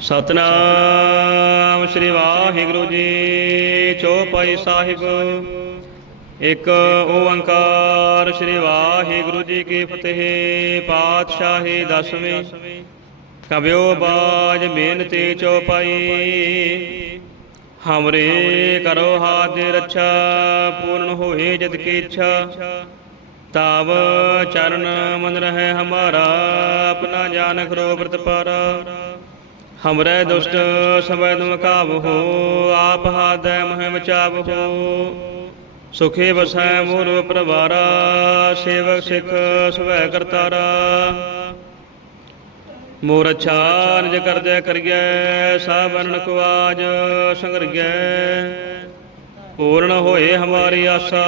ਸਤਨਾਮ ਸ੍ਰੀ ਵਾਹਿਗੁਰੂ ਜੀ, ਚੌਪਾਈ ਸਾਹਿਬ। ਇੱਕ ਓੰਕਾਰ ਸ੍ਰੀ ਵਾਹਿਗੁਰੂ ਜੀ ਕੀ ਫਤਿਹ, ਪਾਤਸ਼ਾਹੀ ਦਸਵੀਂ। ਕਬਿਓ ਬਾਜ ਬੇਨਤੀ ਚੌਪਾਈ, ਹਮਰੇ ਕਰੋ ਹਾਥ ਦੇ ਰੱਛਾ, ਪੂਰਨ ਹੋਏ ਜਦ ਕੀ ਇੱਛਾ। ਤਾਵ ਚਰਨ ਮਨ ਰਹੇ ਹਮਾਰਾ, ਆਪਣਾ ਜਾਨ ਕਰੋ ਬ੍ਰਤ ਪਾਰਾ ਹਮਰੇ ਦੁਸ਼ਟ ਸਬੈ ਤੁਮ ਕਾਬਹੋ ਆਪ ਹਾਦੈ ਮਹਿ ਸੁਖੇ ਵਸੈ ਮੋਰ ਪਰਵਾਰਾ, ਸੇਵਕ ਸਿਖ ਸਵੈ ਕਰਤਾਰਾ। ਮੋਰ ਅੱਛਾ ਨਿਜ ਕਰਜੈ ਕਰੀਐ ਸਾ ਵਰਣ ਕੋ ਆਜ ਸੰਗਰੀਐ। ਪੂਰਨ ਹੋਏ ਹਮਾਰੀ ਆਸਾ,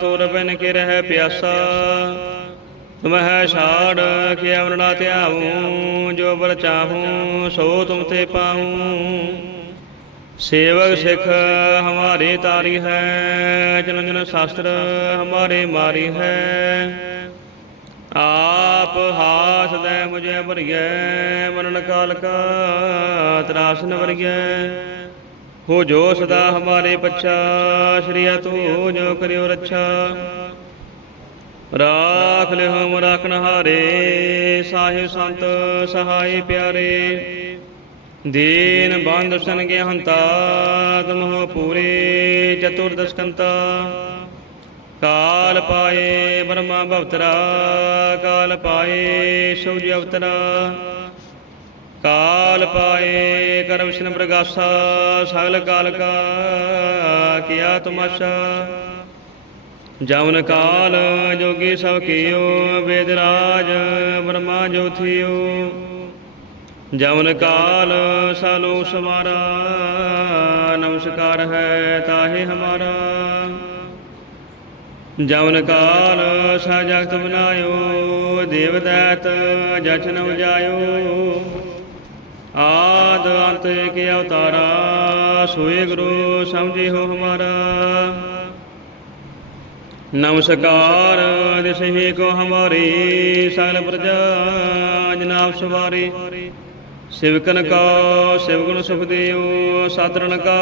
ਤੁਰ ਬਿਨ ਕੇ ਰਹਿ ਪਿਆਸਾ। ਤੁਮਹਿ ਛਾੜ ਕੇ ਅਵਰਣਾ ਧਿਆਵੂੰ ਜੋ ਬਲ ਚਾਹੂੰ, ਸੋ ਤੁਮ ਤੇ ਪਾਹੂੰ ਸੇਵਕ ਸਿਖ ਹਮਾਰੇ ਤਾਰੀ ਹੈ, ਜਨ ਜਨ ਸ਼ਾਸਤਰ ਹਮਾਰੇ ਮਾਰੀ ਹੈ। ਆਪ ਹਾਸ ਮੁਝੇ ਭਰੀਐ, ਮਰਨ ਕਾਲ ਕਾ ਤਰਾਸਨ ਵਰਗੈ ਹੋ ਜੋ ਸਦਾ ਹਮਾਰੇ ਪੱਛਾ, ਸ਼੍ਰੀਆ ਤੂੰ ਜੋ ਕਰਿਓ ਰੱਛਾ। ਰਾਖ ਲਿਓ ਹਮ ਰਾਖਨ ਹਾਰੇ, ਸਾਹਿਬ ਸੰਤ ਸਹਾਈ ਪਿਆਰੇ। ਦੀਨ ਬੰਧ ਸੰਗੇ ਹੰਤਾ ਤਮਹੁ ਪੂਰੇ ਚਤੁਰਦਸ਼ਕੰਤਾ ਕਾਲ ਪਾਏ ਬ੍ਰਹਮਾ ਭਵਤਰਾ ਕਾਲ ਪਾਏ ਸੂਰਜ ਅਵਤਰਾ। ਕਾਲ ਪਾਏ ਕਰ ਵਿਸ਼ਨ ਪ੍ਰਗਾਸਾ, ਸਗਲ ਕਾਲ ਕਾ ਕੀਆ ਤਮਾਸ਼ਾ। ਜਵਨ ਕਾਲ ਜੋਗੀ ਸਭ ਕੀਓ, ਵੇਦ ਰਾਜ ਬ੍ਰਹਮਾ ਜੋਥਿਓ ਜਵਨ ਕਾਲ ਸਾਲੋ ਸਮਾਰਾ ਨਮਸਕਾਰ ਹੈ ਤਾਹੇ ਹਮਾਰਾ। ਜਵਨ ਕਾਲ ਸਾ ਜਗਤ ਬਨਾਇਓ ਦੇਵ ਦੈਤ ਜਚ ਨ ਉਜਾਇਓ ਆਦ ਅੰਤ ਕੇ ਅਵਤਾਰਾ, ਸੋਏ ਗੁਰੂ ਸਮਝਿਓ ਹਮਾਰਾ। ਨਮਸਕਾਰ ਦਿਸਹੀ ਕੋ ਹਮਾਰੀ ਸਗਲ ਪ੍ਰਜਾ ਜਨਾਬ ਸਵਾਰੀ। ਸਿਵਕਨ ਕਾ, ਸਿਵਗੁਣ ਸੁਖ ਦੇਉ, ਸਾਧਰਨ ਕਾ,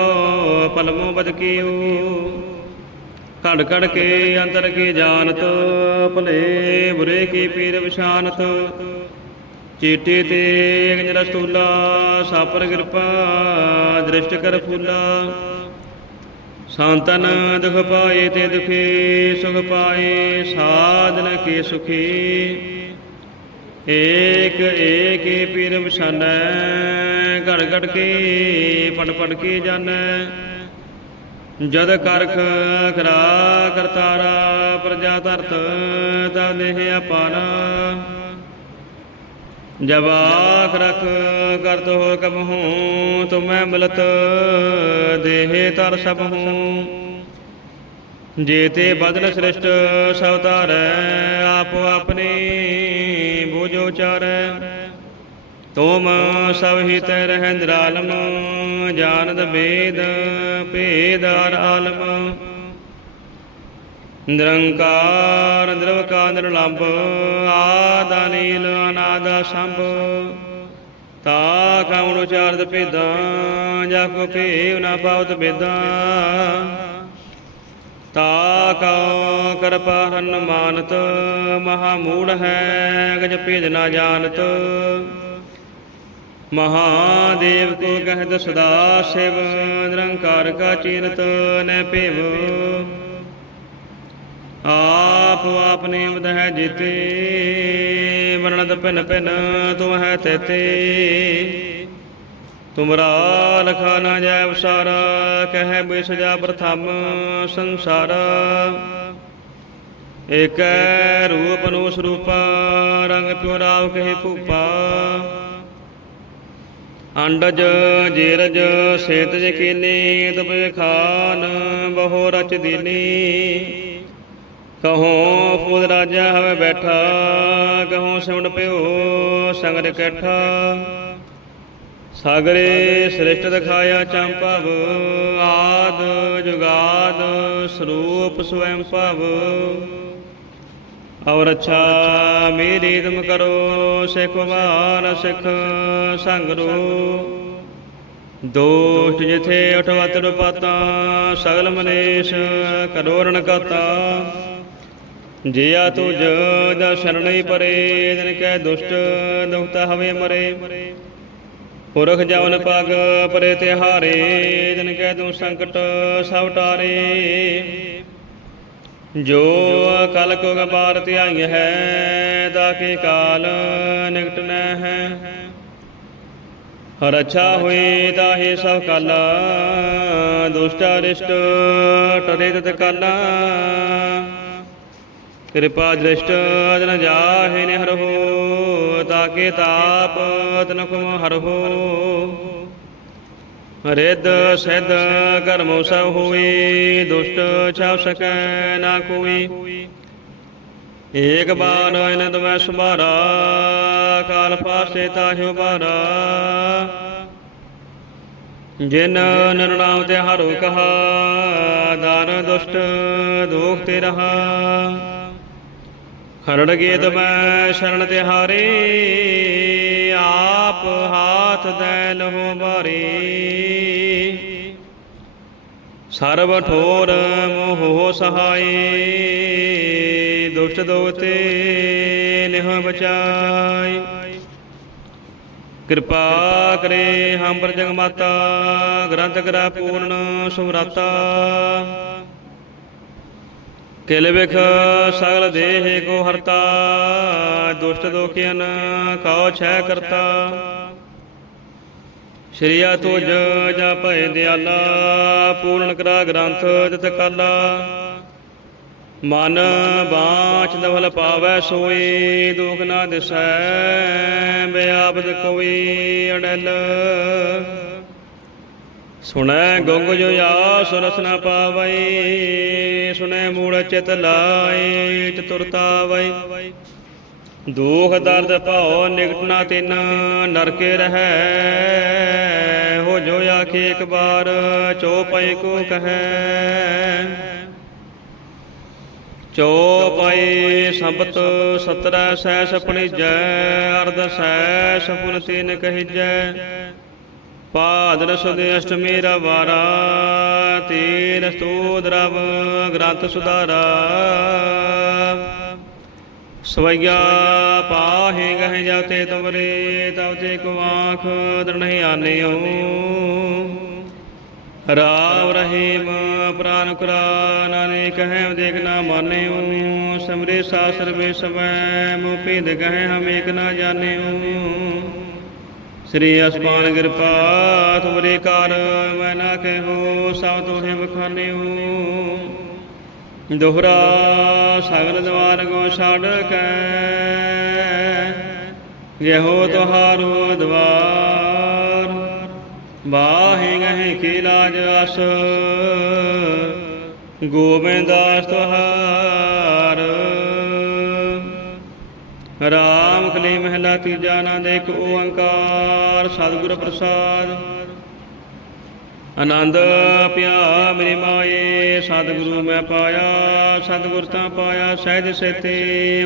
ਪਲਮੋ ਬਦ ਕੀਓ ਘੜ ਘੜ ਕੇ ਅੰਦਰ ਕੀ ਜਾਣਤ, ਭਲੇ ਬੁਰੇ ਕੀ ਪੀਰ ਵਿਸ਼ਾਨਤ ਚੀਟੀ ਤੇ ਅਗਨ ਰਸਤੂਲਾ ਸਾਪਰ ਕਿਰਪਾ, ਦ੍ਰਿਸ਼ਟ ਕਰ ਫੂਲਾ। ਸੰਤਨ ਦੁਖ ਪਾਏ ਤੇ ਦੁਖੀ, ਸੁਖ ਪਾਏ, ਸਾਧਨ ਕੇ ਸੁਖੀ। ਏਕ ਏਕ ਹੀ ਪੀਰ ਵਿਸ਼ਾਨੈ ਘੜ ਘੜ ਕੇ ਪੜ ਪੜ ਕੇ ਜਾਣੈ ਜਦ ਕਰਖ ਖਰਾ ਕਰਤਾਰਾ, ਪ੍ਰਜਾ ਧਰਤ ਤਾ ਦੇਹ ਅਪਾਰਾ ਜਬ ਆਖ ਰਖ ਕਰਤ ਹੋ ਕਬ ਹੂੰ, ਤੁਮੈ ਮਿਲਤ ਦੇਹ ਤਰ ਸਭ ਹੂੰ। ਜੇ ਤੇ ਬਦਲ ਸ੍ਰਿਸ਼ਟ ਸਭ ਧਾਰੈ, ਆਪ ਆਪਨੇ ਬੋਝੋ ਚਾਰੈ ਤੁਮ ਸਭ ਹੀ ਤੈ ਰਹਿ ਨਿਰਾਲਮ ਜਾਣਦ ਵੇਦ, ਭੇਦ ਅਰ ਆਲਮ। ਨਿਰੰਕਾਰ ਨਿਰਵਕਾ ਨਿਰਲੰਭ, ਆਦਾ ਨੀਲ ਅਨਾਦਾ ਸੰਭ ਤਾ ਕਉਣ ਉਚਾਰਦ ਭੇਦਾਂ ਜਾ ਕੋ ਭੇਵ ਨਾ ਪਾਵਤ ਬੇਦਾਂ ਤਾ ਕਉ ਕਰਪਾ ਹਨ ਮਾਨਤ ਮਹਾ ਮੂੜ ਹੈ, ਗਜ ਭੇਦ ਨਾ ਜਾਣਤ। ਮਹਾਦੇਵ ਕੋ ਕਹਿ ਸਦਾ ਸਿਵ, ਨਿਰੰਕਾਰ ਕਾ ਚੀਰਤ ਨੈ ਭੇਵ। ਆਪ ਆਪਨੇ ਵਦਹਿ ਜੀਤੇ ਵਰਣਤ ਪਿਨ ਪਿਨ ਤੁਮ ਹੈ ਤੇਤੇ। ਤੁਮਰਾ ਲਖਾ ਨਾ ਜੈ ਵਿਸ਼ਾਰਾ ਕਹਿ ਬਿ ਸਜਾ ਪ੍ਰਥਮ ਸੰਸਾਰ। ਏਕੈ ਰੂਪ ਨੂੰ ਸਰੂਪਾ, ਰੰਗ ਪਿਉ ਰਾਵ ਕਹੇ ਭੂਪਾ। ਅੰਡਜ, ਜੇਰਜ ਸੇਤ ਜਕੀਨੀ ਤਪੇ ਖਾਨ ਬਹੁ ਰਚ ਦੀਨੀ। ਕਹੋ ਫੂਦ ਰਾਜਾ ਹਵੇ ਬੈਠਾ, ਕਹੋ ਸਿਮਟ ਪਿਓ ਸੰਗਰ ਇਕੱਠਾ। ਸਾਗਰੇ ਸ੍ਰਿਸ਼ਟ ਦਿਖਾਇਆ ਚੰਪਵ ਆਦ ਜੁਗਾਦ ਸਰੂਪ ਸਵੈੰ ਭਵ। ਔਰ ਅੱਛਾ ਮੇਰੀ ਦਮ ਕਰੋ, ਸਿਖ ਵਾਰ ਸਿਖ ਸੰਗਰੂ। ਦੋਸ਼ਟ ਜਿਥੇ ਉਠਵਤ ਰੁਪਾਤਾ, ਸਗਲ ਮਨੇਸ਼ ਕਰੋਰਣ ਕਤਾ। ਜਿਆ ਤੁਜ ਦਾ ਸ਼ਰਣਈ ਪਰੇ ਦਿਨ ਕੈ ਦੁਸ਼ਟ ਦੁਖਤ ਹਵੇ ਮਰੇ। ਪੁਰਖ ਜਵਨ ਪਗ ਪਰੇ ਤਿਹਾਰੇ ਦਿਨ ਕੈ ਤੂੰ ਸੰਕਟ ਸਭ ਟਾਰੇ। ਜੋ ਕਲ ਕੋ ਗਬਾਰ ਧਿਆਈ ਹੈ ਦਾ ਕੇ ਕਾਲ ਨਿਕਟ ਨ ਹੈ। ਹਰ ਅੱਛਾ ਹੋਏ ਤਾਹੇ ਸਭ ਕਾਲਾ, ਦੁਸ਼ਟ ਅਰਿਸ਼ਟ ਟਰੇ ਤਤ ਕਾਲਾ। ਕਿਰਪਾ ਦ੍ਰਿਸ਼ਟ ਜਨ ਜਾਹੇ ਨੇ ਹਰਹੋ ਤਾਕੇ ਤਾਪ ਤਨ ਕੁਮ ਹਰਹੋ ਰਿੱਧ ਸਿੱਧ ਕਰਮੋ ਸਭ ਹੋਈ, ਦੁਸ਼ਟ ਛਾਪ ਸਕੈ ਨਾ ਕੋਈ। ਏਕ ਬਾਰ ਅਨੰਦ ਮੈਂ ਸੁਮਾਰਾ ਕਾਲ ਪਾਸੇ ਤਾਹਿਓ ਬਾਰਾ ਜਿਨ ਨਰਨਾਮ ਤੇ ਹਰੋ ਕਹਾ, ਦਾਨ ਦੁਸ਼ਟ ਦੋਖ ਤੇ ਰਹਾ। ਖਰੜ ਗੀਤ ਮੈਂ ਸ਼ਰਨ ਤੇ ਆਪ ਹਾਥ ਦੈਨ ਹੋ ਬਾਰੀ ਸਰਬ ਠੋਰ ਮੋਹ ਸਹਾਈ ਦੁਸ਼ਟ ਦੋਤੇ ਲਿਹ ਬਚਾਈ ਕਿਰਪਾ ਕਰੇ ਹਮ ਪਰ ਜਗ ਮਾਤਾ ਗ੍ਰੰਥ ਗ੍ਰਹ ਪੂਰਨ ਸੁਮਰਾਤਾ। ਕਿਲ ਵਿਖ ਸਗਲ ਦੇਹ ਕੋ ਹਰਤਾ, ਦੁਸ਼ਟ ਦੋਖਿਆਨ ਕਾਉ ਛੈ ਕਰਤਾ। ਸ਼੍ਰੀਆ ਤੁਜ ਜਾ ਭੈ ਦਿਆਲਾ, ਪੂਰਨ ਕਰਾ ਗ੍ਰੰਥ ਤਿਤ ਕਾਲਾ। ਮਨ ਬਾਚ ਦਵਲ ਪਾਵੈ ਸੋਈ, ਦੁਖ ਨਾ ਦਿਸੈ, ਬਿਆਬਦ ਕੋਈ ਅੜਲ। ਸੁਣੈ ਗੁੰਗ ਜੋ ਆਸ ਰਸ ਨ ਪਾਵਈ ਸੁਣੈ ਮੂੜ ਚਿਤ ਲਾਈ ਚਤੁਰਤਾ ਵਈ ਦੁਖ ਦਰਦ ਭਾਉ ਨਿਕਟ ਨਾ ਤਿਨ, ਨਰਕੇ ਰਹੈ। ਹੋ ਜੋ ਆਖੇ ਇੱਕ ਬਾਰ ਚੋਪਈ ਕੋ ਕਹੈ। ਚੋਪਈ ਸੰਬਤ ਸਤਰੈ ਸੈਸ ਪਣੀਜੈ, ਅਰਧ ਸੈਸ ਪੁਨ ਤਿਨ ਕਹੀਜੈ। ਪਾਦਰ ਸੁਦੇ ਅਸ਼ਟਮੀ ਰਵਾਰਾ ਤੀਰ ਸਤੂਦ ਰਵ ਗ੍ਰੰਥ ਸੁਧਾਰਾ ਸਵਈਆ ਪਾਹੇ ਗਹਿ ਜਾਤੇ ਤੁਮਰੇ, ਤਵ ਤੇ ਕੋ ਆਂਖ ਦਰਣਹਿ ਆਨਿਓ। ਰਾਮ ਰਹੀਮ ਪ੍ਰਾਨ ਕੁਰਾ ਨਾਨੇ ਕਹੈ ਦੇਖ ਨਾ ਮਾਨਿਓ। ਸਮਰੇ ਸਾਸਰ ਵੇ ਸਵੈ ਮੋ ਭੇਦ ਗਹਿ ਹਮ ਏਕ ਨਾ ਜਾਣਿਓ। ਸ੍ਰੀ ਅਸਮਾਨ ਕਿਰਪਾ, ਤੁਮਰੇ ਕਾਰ ਮੈਂ ਨਾ ਕਹੋ ਸਭ ਤੋਹਿ ਬਖਾਨਿਓ। ਦੋਹਰਾ ਸਗਲ ਦਵਾਰ ਕੋ ਛੱਡ ਕੇ ਗਹਿਓ ਤੁਹਾਰੋ ਦਵਾਰ। ਬਾਹੇ ਗਹਿ ਕੀ ਲਾਜ ਅਸ ਗੋਬਿੰਦਾਸ ਤੁਹਾਰ। ਰਾਮ ਕਲੀ ਮਹਿਲਾ ਤੀਜਾ ਨਾਦ ਇੱਕ ਓੰਕਾਰ ਸਤਿਗੁਰ ਪ੍ਰਸਾਦ। ਆਨੰਦ ਪਿਆ ਮੇਰੀ ਮਾਏ, ਸਤਿਗੁਰੂ ਮੈਂ ਪਾਇਆ, ਸਤਿਗੁਰ ਤਾਂ ਪਾਇਆ, ਸਹਿਜ ਸੇਤੇ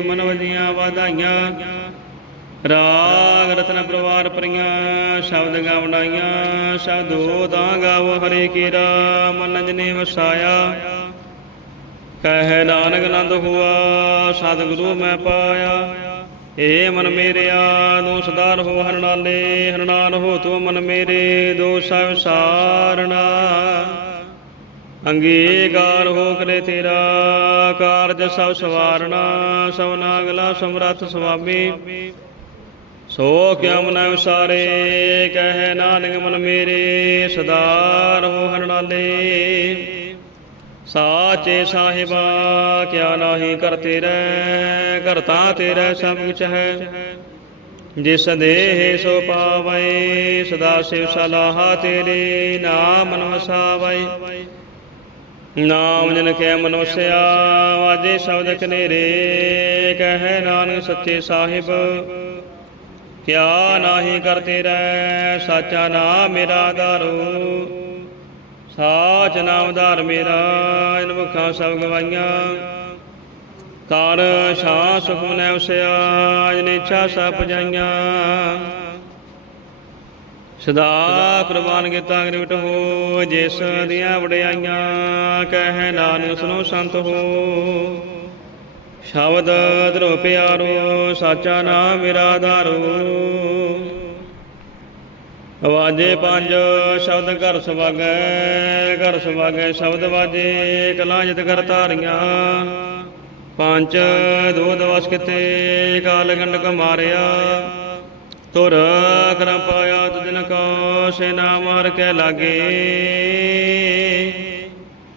ਮਨ ਵਜੀਆਂ ਵਾਧਾਈਆਂ। ਰਾਗ ਰਤਨ ਪ੍ਰਵਾਰ ਪਰੀਆਂ ਸ਼ਬਦ ਗਾਵਣਾਈਆਂ ਸ਼ਬਦੋ ਤਾਂ ਗਾਵੋ ਹਰੇ ਕੀਰਾ, ਮਨ ਜਨੇ ਵਸਾਇਆ। ਕਹਿ ਨਾਨਕ ਆਨੰਦ ਹੁਆ, ਸਤਿਗੁਰੂ ਮੈਂ ਪਾਇਆ। ਏ ਮਨ ਮੇਰਿਆ ਦੋ ਸਦਾਰ ਹੋ ਹਰਨਾਲੇ ਹਰਨਾਲ ਹੋ ਤੂੰ ਮਨ ਮੇਰੇ, ਦੋ ਸਭ ਸਾਰਣਾ ਅੰਗੀਕਾਰ ਹੋ ਕਰੇ ਤੇਰਾ, ਕਾਰਜ ਸਭ ਸਵਾਰਣਾ ਸਭ ਨਾਗਲਾ ਸਮਰੱਥ ਸੁਆਮੀ। ਸੋ ਕਿਆ ਮਨ ਵਿਸਾਰੇ ਕਹਿ ਨਾਨਕ ਮਨ ਮੇਰੇ ਸਦਾਰ ਹੋ ਹਰਨਾਲੇ ਸਾਚੇ ਸਾਹਿਬਾ, ਕਿਆ ਨਾਹੀ ਕਰ ਤੇਰੇ ਕਰਤਾ ਤੇਰਾ ਸਭ ਕੁਛ ਹੈ। ਜਿਸ ਦੇਹ ਸੋ ਪਾਵੈ, ਸਦਾ ਸਿਵ ਸਲਾਹਾ ਤੇਰੇ ਨਾਮ ਮਨ ਨਾਮ ਜਨ ਕੈ ਮਨੁਸਿਆ ਵਾਜੇ ਸ਼ਬਦ ਕਨੇਰੇ, ਕਹਿ ਨਾਨਕ ਸੱਚੇ ਸਾਹਿਬ। ਕਿਆ ਨਾਹੀ ਕਰ ਤੇਰਾ, ਸਾਚਾ ਨਾਮ ਮੇਰਾ ਆਧਾਰੋ। ਸਾਚ ਨਾਮ ਧਾਰ ਮੇਰਾ, ਇਨ ਮੁਖਾਂ ਸਭ ਗਵਾਈਆਂ। ਕਰ ਸ਼ਾ ਸੁਖ ਮਨੈ ਉਸਿਆ ਜਿਨੇ ਇੱਛਾ ਸਭ ਜਾਈਆਂ ਸਦਾ ਕੁਰਬਾਨ ਕੀਤਾ ਗ੍ਰਿਵਟ ਹੋ ਜਿਸ ਦੀਆਂ ਵਡਿਆਈਆਂ, ਕਹਿ ਨਾਨਕ ਸੁਨੋ ਸੰਤ ਹੋ। ਸ਼ਬਦ ਧਰੋ ਪਿਆਰੋ, ਸਾਚਾ ਨਾਮ ਮੇਰਾ ਆਧਾਰੋ ਆਵਾਜੇ ਪੰਜ, ਸ਼ਬਦ ਘਰ ਸੁਭਾਗੈ ਘਰ ਸੁਭਾਗੈ, ਸ਼ਬਦ ਵਾਜੇ, ਕਲਾਂ ਜਿਤ ਕਰ ਧਾਰੀਆਂ। ਪੰਜ ਦੋਧ ਵਸ ਕਿਤੇ, ਕਾਲ ਗੰਡਕ ਮਾਰਿਆ। ਤੁਰ ਕਰਮ ਪਾਇਆ ਤੁਜਨ ਕੋ ਸੇਨਾ ਮਾਰ ਕੇ ਲਾਗੇ।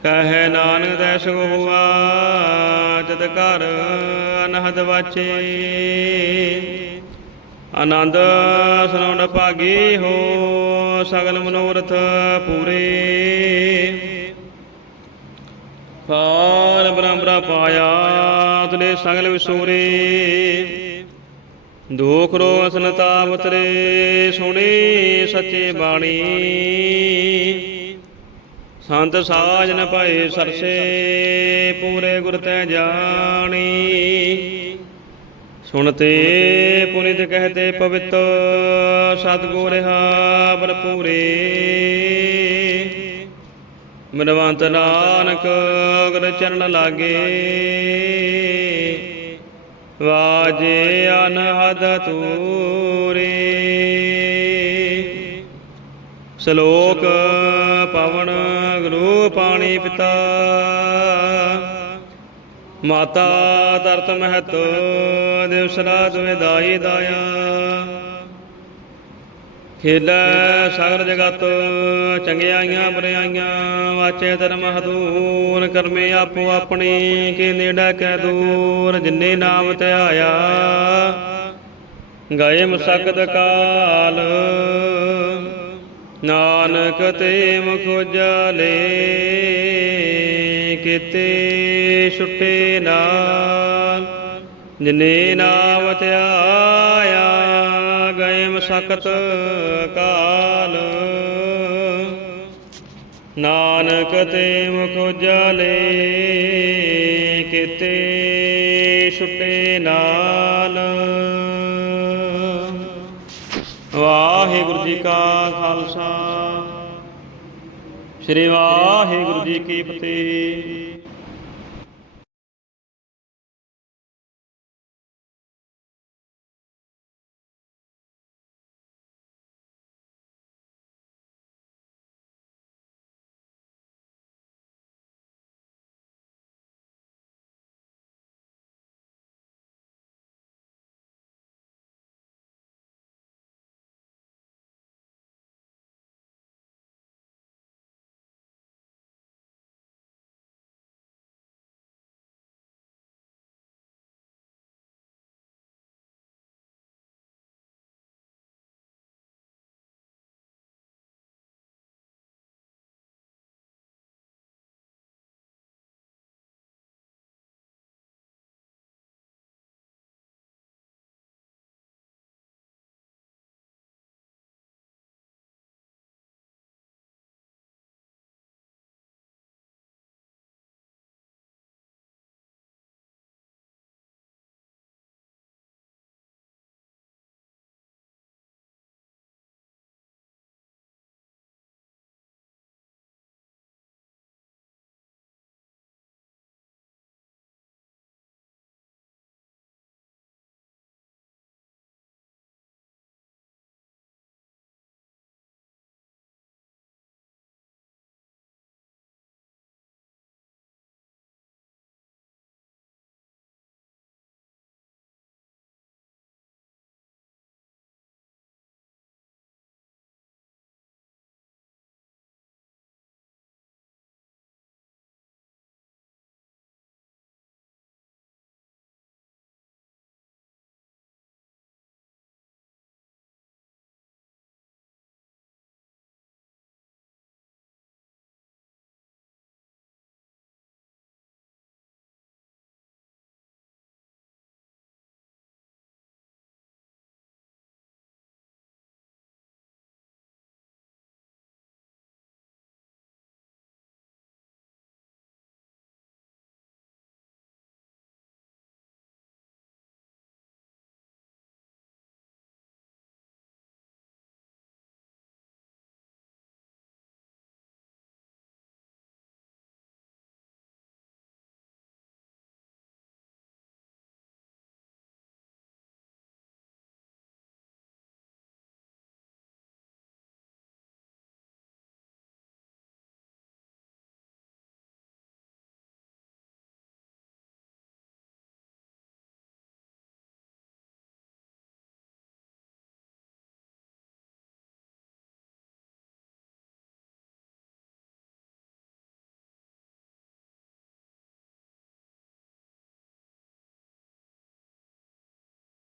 ਕਹੈ ਨਾਨਕ ਦੈਸ ਸੁਖ ਹੁਆ ਘਰ ਅਨਹਦ ਵਾਚੇ। ਆਨੰਦ ਸੁਣਾਉਣ ਭਾਗੀ ਹੋ, ਸਗਲ ਮਨੋਰਥ ਪੂਰੇ। ਫਾਲ ਬ੍ਰਹਮਰਾ ਪਾਇਆ, ਤੁਲੇ ਸਗਲ ਵਿਸੂਰੇ। ਦੁਖ ਰੋ ਅਸਨਤਾ ਬਤਰੇ ਸੁਣੀ ਸੱਚੇ ਬਾਣੀ। ਸੰਤ ਸਾਜਨ ਭਾਏ ਸਰਸੇ, ਪੂਰੇ ਗੁਰ ਤੈ ਜਾਣੀ। ਸੁਣਤੇ ਪੁਨਿਤ ਕਹਤੇ ਪਵਿੱਤ ਸਤਗੁਰ ਰਹਾ ਭਰਪੂਰੇ। ਮਨਵੰਤ ਨਾਨਕ ਗੁਰ ਚਰਨ ਲਾਗੇ। ਵਾਜੇ ਅਨਹਦ ਤੂਰੇ। ਸ਼ਲੋਕ ਪਵਨ ਗੁਰੂ ਪਾਣੀ ਪਿਤਾ। ਮਾਤਾ ਤਰਤ ਮਹਤ ਦਿਵਸਰਾ ਤੁਮੇ ਦਾਈ ਦਾਇਆ। ਖੇਲੈ ਸਗਲ ਜਗਤ, ਚੰਗਿਆਈਆਂ ਬਰਿਆਈਆਂ, ਵਾਚੇ ਧਰਮ ਹਦੂਰ ਕਰਮੇ ਆਪੋ ਆਪਣੀ, ਕੇ ਨੇੜਾ ਕੈ ਦੂਰ, ਜਿਨੇ ਨਾਮ ਧਿਆਇਆ ਗਏ ਮਸਕਤ ਕਾਲ, ਨਾਨਕ ਤੇ ਮੁਖ ਉਜਾਲੇ। ਕਿਤੇ ਛੁੱਟੇ ਨਾਲ, ਜਿਨੇ ਨਾਮ ਧਿਆਇਆ ਗਏ ਮਸਕਤ ਕਾਲ। ਨਾਨਕ ਤੇ ਮੁਖ ਉਜਾਲੇ ਕਿਤੇ ਛੁੱਟੇ ਨਾਲ। ਵਾਹਿਗੁਰੂ ਜੀ ਕਾ ਖਾਲਸਾ। ਸ੍ਰੀ ਵਾਹਿਗੁਰੂ ਜੀ ਕੀ ਫਤਿਹ।